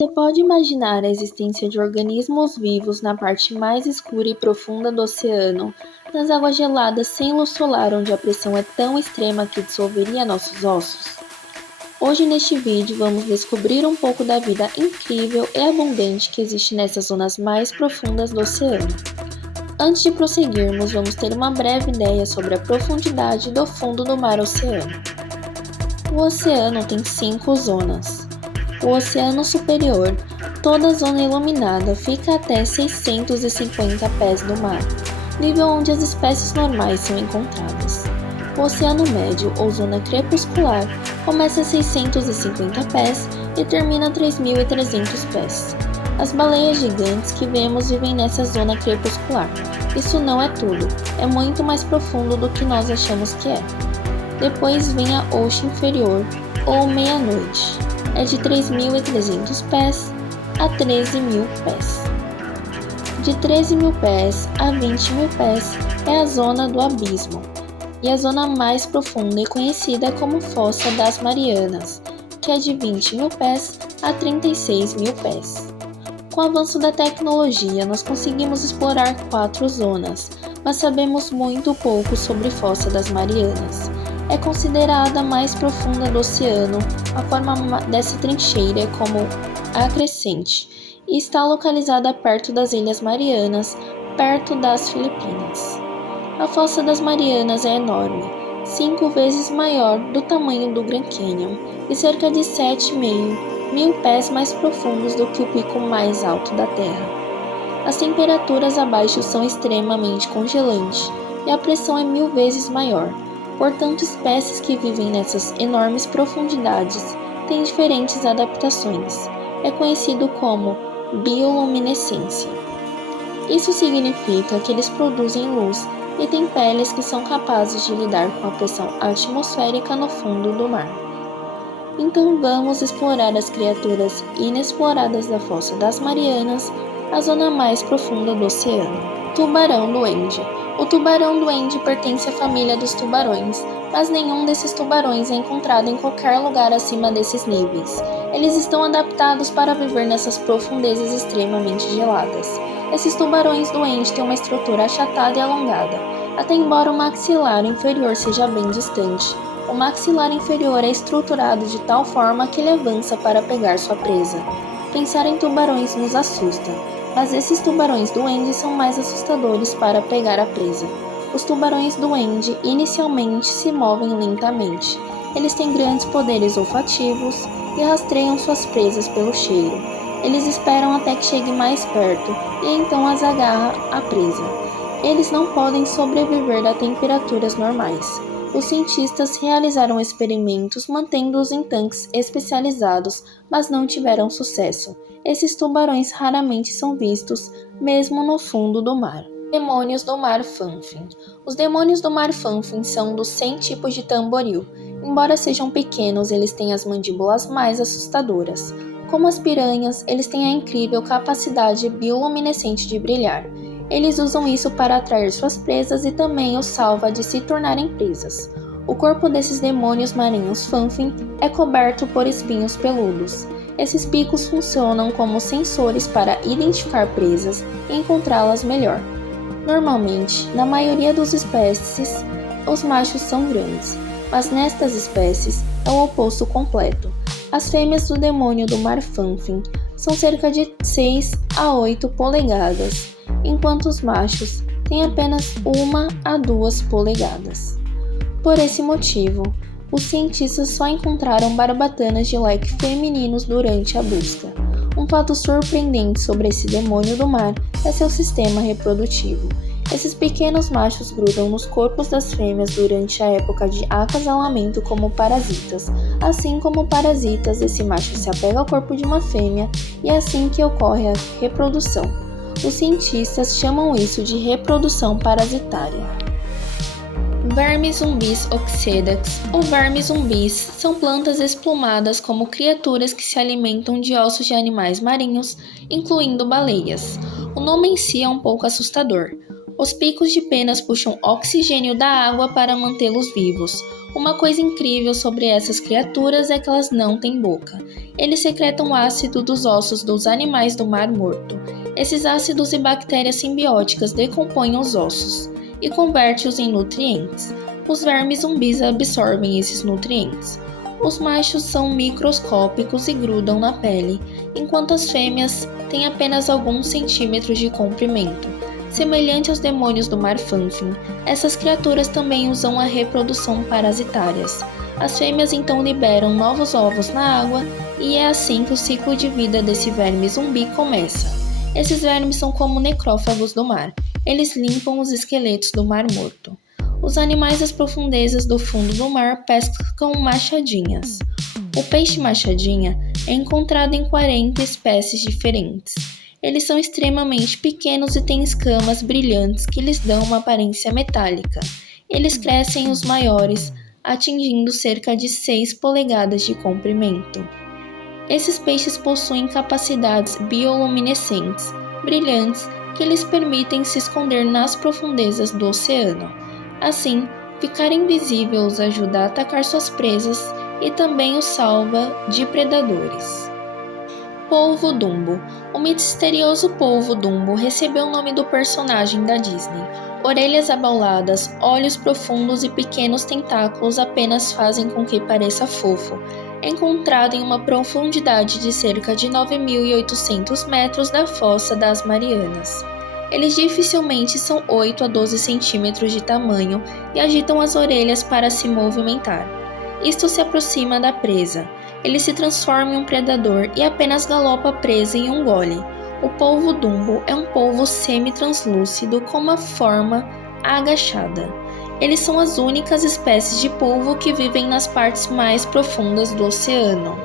Você pode imaginar a existência de organismos vivos na parte mais escura e profunda do oceano, nas águas geladas sem luz solar onde a pressão é tão extrema que dissolveria nossos ossos? Hoje neste vídeo vamos descobrir um pouco da vida incrível e abundante que existe nessas zonas mais profundas do oceano. Antes de prosseguirmos, vamos ter uma breve ideia sobre a profundidade do fundo do mar oceano. O oceano tem 5 zonas. O Oceano Superior, toda a zona iluminada, fica até 650 pés do mar, nível onde as espécies normais são encontradas. O Oceano Médio, ou zona crepuscular, começa a 650 pés e termina a 3.300 pés. As baleias gigantes que vemos vivem nessa zona crepuscular. Isso não é tudo, é muito mais profundo do que nós achamos que é. Depois vem a Oxa Inferior, ou Meia-Noite. É de 3.300 pés a 13.000 pés. De 13.000 pés a 20.000 pés é a zona do abismo, e a zona mais profunda e conhecida como Fossa das Marianas, que é de 20.000 pés a 36.000 pés. Com o avanço da tecnologia, nós conseguimos explorar 4 zonas, mas sabemos muito pouco sobre Fossa das Marianas. É considerada a mais profunda do oceano, a forma dessa trincheira é como a crescente e está localizada perto das Ilhas Marianas, perto das Filipinas. A Fossa das Marianas é enorme, 5 vezes maior do tamanho do Grand Canyon e cerca de 7.500 mil pés mais profundos do que o pico mais alto da Terra. As temperaturas abaixo são extremamente congelantes e a pressão é 1.000 vezes maior. Portanto, espécies que vivem nessas enormes profundidades têm diferentes adaptações. É conhecido como bioluminescência. Isso significa que eles produzem luz e têm peles que são capazes de lidar com a pressão atmosférica no fundo do mar. Então vamos explorar as criaturas inexploradas da Fossa das Marianas, a zona mais profunda do oceano. Tubarão-duende. O tubarão-duende pertence à família dos tubarões, mas nenhum desses tubarões é encontrado em qualquer lugar acima desses níveis. Eles estão adaptados para viver nessas profundezas extremamente geladas. Esses tubarões-duende têm uma estrutura achatada e alongada, até embora o maxilar inferior seja bem distante. O maxilar inferior é estruturado de tal forma que ele avança para pegar sua presa. Pensar em tubarões nos assusta, mas esses tubarões-duende são mais assustadores para pegar a presa. Os tubarões-duende inicialmente se movem lentamente. Eles têm grandes poderes olfativos e rastreiam suas presas pelo cheiro. Eles esperam até que chegue mais perto e então as agarra à presa. Eles não podem sobreviver a temperaturas normais. Os cientistas realizaram experimentos mantendo-os em tanques especializados, mas não tiveram sucesso. Esses tubarões raramente são vistos, mesmo no fundo do mar. Demônios do mar Fanfin. Os demônios do mar Fanfin são dos 100 tipos de tamboril. Embora sejam pequenos, eles têm as mandíbulas mais assustadoras. Como as piranhas, eles têm a incrível capacidade bioluminescente de brilhar. Eles usam isso para atrair suas presas e também os salva de se tornarem presas. O corpo desses demônios marinhos Fanfin é coberto por espinhos peludos. Esses picos funcionam como sensores para identificar presas e encontrá-las melhor. Normalmente, na maioria das espécies, os machos são grandes, mas nestas espécies é o oposto completo. As fêmeas do demônio do mar Fanfin são cerca de 6 a 8 polegadas, enquanto os machos têm apenas 1 a 2 polegadas. Por esse motivo, os cientistas só encontraram barbatanas de leque femininos durante a busca. Um fato surpreendente sobre esse demônio do mar é seu sistema reprodutivo. Esses pequenos machos grudam nos corpos das fêmeas durante a época de acasalamento como parasitas. Assim como parasitas, esse macho se apega ao corpo de uma fêmea e é assim que ocorre a reprodução. Os cientistas chamam isso de reprodução parasitária. Vermes zumbis oxydex ou vermes zumbis são plantas esplumadas como criaturas que se alimentam de ossos de animais marinhos, incluindo baleias. O nome em si é um pouco assustador. Os picos de penas puxam oxigênio da água para mantê-los vivos. Uma coisa incrível sobre essas criaturas é que elas não têm boca. Eles secretam ácido dos ossos dos animais do Mar Morto. Esses ácidos e bactérias simbióticas decompõem os ossos e convertem-os em nutrientes. Os vermes zumbis absorvem esses nutrientes. Os machos são microscópicos e grudam na pele, enquanto as fêmeas têm apenas alguns centímetros de comprimento. Semelhante aos demônios do Mar Fanfin, essas criaturas também usam a reprodução parasitárias. As fêmeas então liberam novos ovos na água e é assim que o ciclo de vida desse verme zumbi começa. Esses vermes são como necrófagos do mar. Eles limpam os esqueletos do Mar Morto. Os animais das profundezas do fundo do mar pescam machadinhas. O peixe machadinha é encontrado em 40 espécies diferentes. Eles são extremamente pequenos e têm escamas brilhantes que lhes dão uma aparência metálica. Eles crescem os maiores, atingindo cerca de 6 polegadas de comprimento. Esses peixes possuem capacidades bioluminescentes, brilhantes, que lhes permitem se esconder nas profundezas do oceano. Assim, ficar invisível os ajuda a atacar suas presas e também os salva de predadores. Polvo Dumbo. O misterioso polvo Dumbo recebeu o nome do personagem da Disney. Orelhas abauladas, olhos profundos e pequenos tentáculos apenas fazem com que pareça fofo. Encontrado em uma profundidade de cerca de 9.800 metros da Fossa das Marianas. Eles dificilmente são 8 a 12 centímetros de tamanho e agitam as orelhas para se movimentar. Isto se aproxima da presa. Ele se transforma em um predador e apenas galopa a presa em um gole. O polvo Dumbo é um polvo semi-translúcido com uma forma agachada. Eles são as únicas espécies de polvo que vivem nas partes mais profundas do oceano.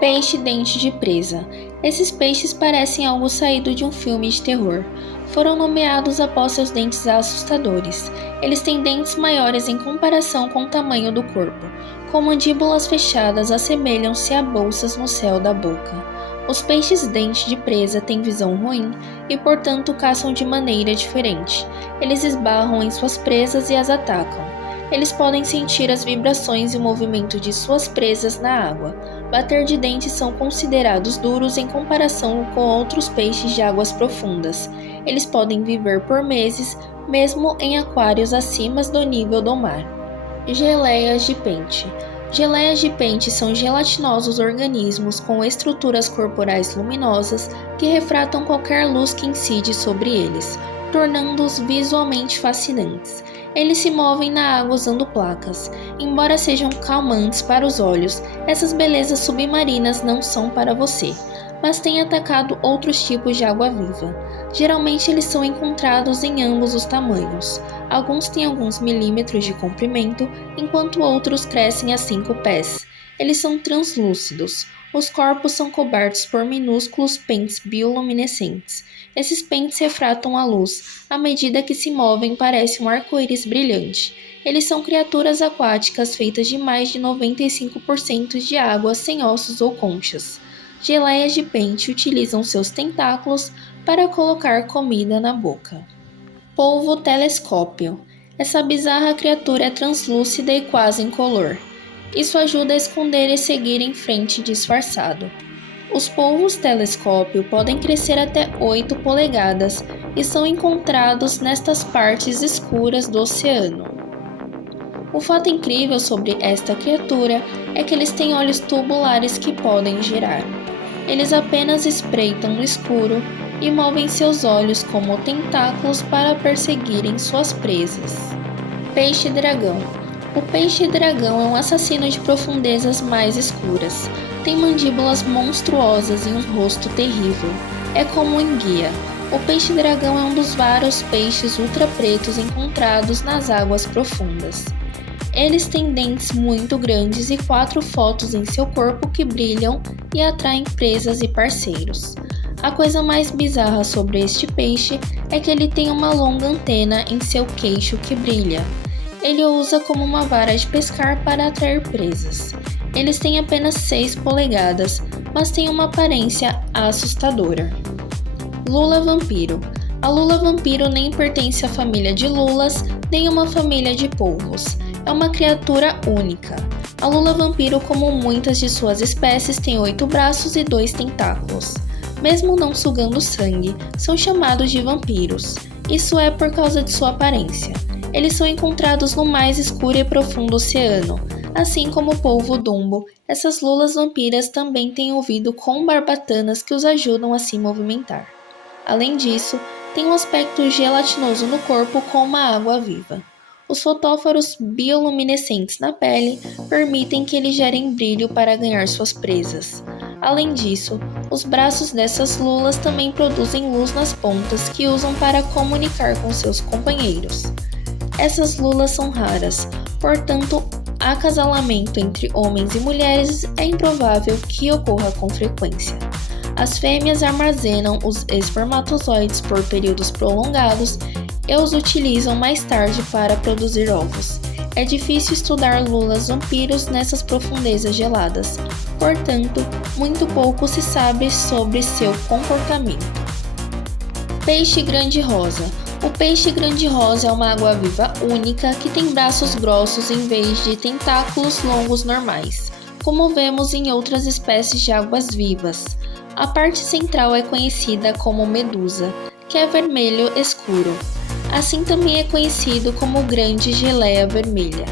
Peixe dente de presa. Esses peixes parecem algo saído de um filme de terror. Foram nomeados após seus dentes assustadores. Eles têm dentes maiores em comparação com o tamanho do corpo. Com mandíbulas fechadas, assemelham-se a bolsas no céu da boca. Os peixes dente de presa têm visão ruim e, portanto, caçam de maneira diferente. Eles esbarram em suas presas e as atacam. Eles podem sentir as vibrações e o movimento de suas presas na água. Bater de dentes são considerados duros em comparação com outros peixes de águas profundas. Eles podem viver por meses, mesmo em aquários acima do nível do mar. Geleias de pente. Geleias de pente são gelatinosos organismos com estruturas corporais luminosas que refratam qualquer luz que incide sobre eles, tornando-os visualmente fascinantes. Eles se movem na água usando placas. Embora sejam calmantes para os olhos, essas belezas submarinas não são para você, mas têm atacado outros tipos de água-viva. Geralmente eles são encontrados em ambos os tamanhos. Alguns têm alguns milímetros de comprimento, enquanto outros crescem a 5 pés. Eles são translúcidos. Os corpos são cobertos por minúsculos pentes bioluminescentes. Esses pentes refratam a luz. À medida que se movem, parece um arco-íris brilhante. Eles são criaturas aquáticas feitas de mais de 95% de água sem ossos ou conchas. Geleias de pente utilizam seus tentáculos para colocar comida na boca. Polvo telescópio. Essa bizarra criatura é translúcida e quase incolor. Isso ajuda a esconder e seguir em frente disfarçado. Os polvos telescópio podem crescer até 8 polegadas e são encontrados nestas partes escuras do oceano. O fato incrível sobre esta criatura é que eles têm olhos tubulares que podem girar. Eles apenas espreitam no escuro e movem seus olhos como tentáculos para perseguirem suas presas. Peixe-dragão. O peixe-dragão é um assassino de profundezas mais escuras. Tem mandíbulas monstruosas e um rosto terrível. É como um enguia. O peixe-dragão é um dos vários peixes ultrapretos encontrados nas águas profundas. Eles têm dentes muito grandes e 4 focos em seu corpo que brilham e atraem presas e parceiros. A coisa mais bizarra sobre este peixe é que ele tem uma longa antena em seu queixo que brilha. Ele o usa como uma vara de pescar para atrair presas. Eles têm apenas 6 polegadas, mas têm uma aparência assustadora. Lula vampiro. A lula vampiro nem pertence à família de lulas, nem a uma família de polvos. É uma criatura única. A lula vampiro, como muitas de suas espécies, tem 8 braços e 2 tentáculos. Mesmo não sugando sangue, são chamados de vampiros. Isso é por causa de sua aparência. Eles são encontrados no mais escuro e profundo oceano. Assim como o polvo dumbo, essas lulas vampiras também têm ouvido com barbatanas que os ajudam a se movimentar. Além disso, tem um aspecto gelatinoso no corpo com uma água viva. Os fotóforos bioluminescentes na pele permitem que eles gerem brilho para ganhar suas presas. Além disso, os braços dessas lulas também produzem luz nas pontas que usam para comunicar com seus companheiros. Essas lulas são raras, portanto, acasalamento entre homens e mulheres é improvável que ocorra com frequência. As fêmeas armazenam os espermatozoides por períodos prolongados e os utilizam mais tarde para produzir ovos. É difícil estudar lulas vampiros nessas profundezas geladas, portanto, muito pouco se sabe sobre seu comportamento. Peixe grande rosa. O peixe grande rosa é uma água-viva única que tem braços grossos em vez de tentáculos longos normais, como vemos em outras espécies de águas-vivas. A parte central é conhecida como medusa, que é vermelho escuro. Assim também é conhecido como grande geleia vermelha.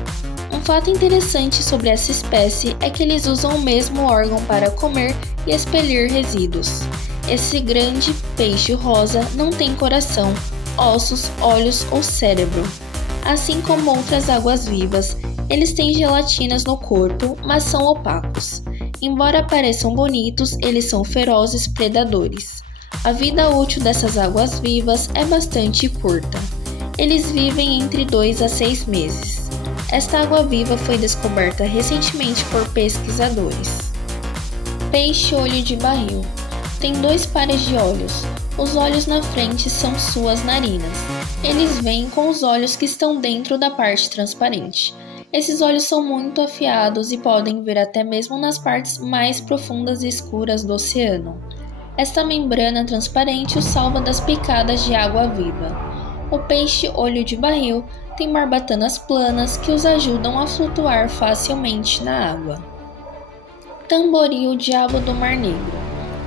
Um fato interessante sobre essa espécie é que eles usam o mesmo órgão para comer e expelir resíduos. Esse grande peixe rosa não tem coração, ossos, olhos ou cérebro. Assim como outras águas-vivas, eles têm gelatinas no corpo, mas são opacos. Embora pareçam bonitos, eles são ferozes predadores. A vida útil dessas águas-vivas é bastante curta. Eles vivem entre 2 a 6 meses. Esta água-viva foi descoberta recentemente por pesquisadores. Peixe olho de barril. Tem 2 pares de olhos. Os olhos na frente são suas narinas. Eles veem com os olhos que estão dentro da parte transparente. Esses olhos são muito afiados e podem ver até mesmo nas partes mais profundas e escuras do oceano. Esta membrana transparente o salva das picadas de água viva. O peixe olho de barril tem barbatanas planas que os ajudam a flutuar facilmente na água. Tamboril diabo do Mar Negro.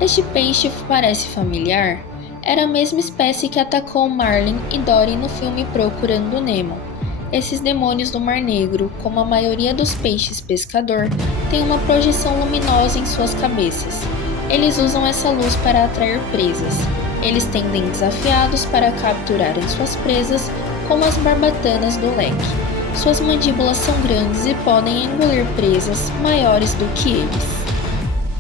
Este peixe parece familiar? Era a mesma espécie que atacou Marlin e Dory no filme Procurando Nemo. Esses demônios do Mar Negro, como a maioria dos peixes pescador, têm uma projeção luminosa em suas cabeças. Eles usam essa luz para atrair presas. Eles têm dentes afiados para capturarem suas presas, como as barbatanas do leque. Suas mandíbulas são grandes e podem engolir presas maiores do que eles.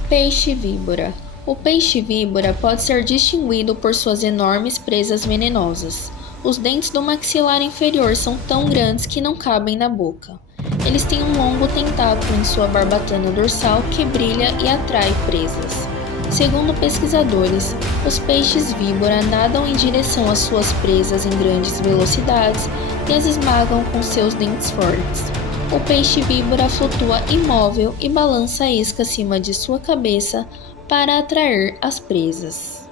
Peixe-víbora. O peixe-víbora pode ser distinguido por suas enormes presas venenosas. Os dentes do maxilar inferior são tão grandes que não cabem na boca. Eles têm um longo tentáculo em sua barbatana dorsal que brilha e atrai presas. Segundo pesquisadores, os peixes-víbora nadam em direção às suas presas em grandes velocidades e as esmagam com seus dentes fortes. O peixe-víbora flutua imóvel e balança a isca acima de sua cabeça para atrair as presas.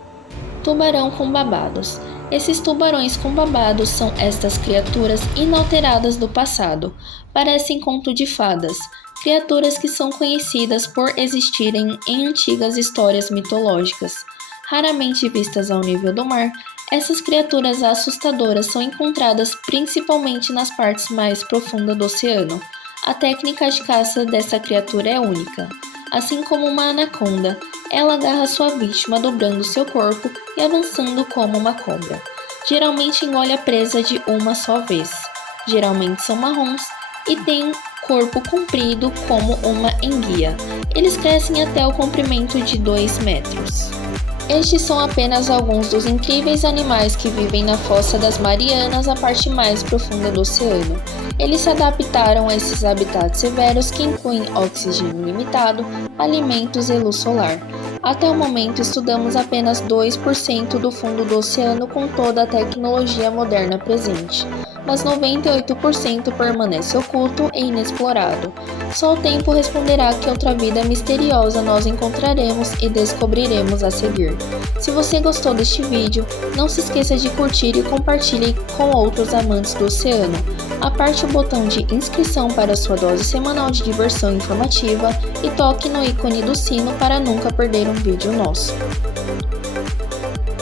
Tubarão com babados. Esses tubarões com babados são estas criaturas inalteradas do passado. Parecem conto de fadas, criaturas que são conhecidas por existirem em antigas histórias mitológicas. Raramente vistas ao nível do mar, essas criaturas assustadoras são encontradas principalmente nas partes mais profundas do oceano. A técnica de caça dessa criatura é única. Assim como uma anaconda, ela agarra sua vítima dobrando seu corpo e avançando como uma cobra. Geralmente engole a presa de uma só vez. Geralmente são marrons e têm corpo comprido como uma enguia. Eles crescem até o comprimento de 2 metros. Estes são apenas alguns dos incríveis animais que vivem na fossa das Marianas, a parte mais profunda do oceano. Eles se adaptaram a esses habitats severos que incluem oxigênio limitado, alimentos e luz solar. Até o momento, estudamos apenas 2% do fundo do oceano com toda a tecnologia moderna presente. mas 98% permanece oculto e inexplorado. Só o tempo responderá que outra vida misteriosa nós encontraremos e descobriremos a seguir. Se você gostou deste vídeo, não se esqueça de curtir e compartilhe com outros amantes do oceano. Aperte o botão de inscrição para sua dose semanal de diversão informativa e toque no ícone do sino para nunca perder um vídeo nosso.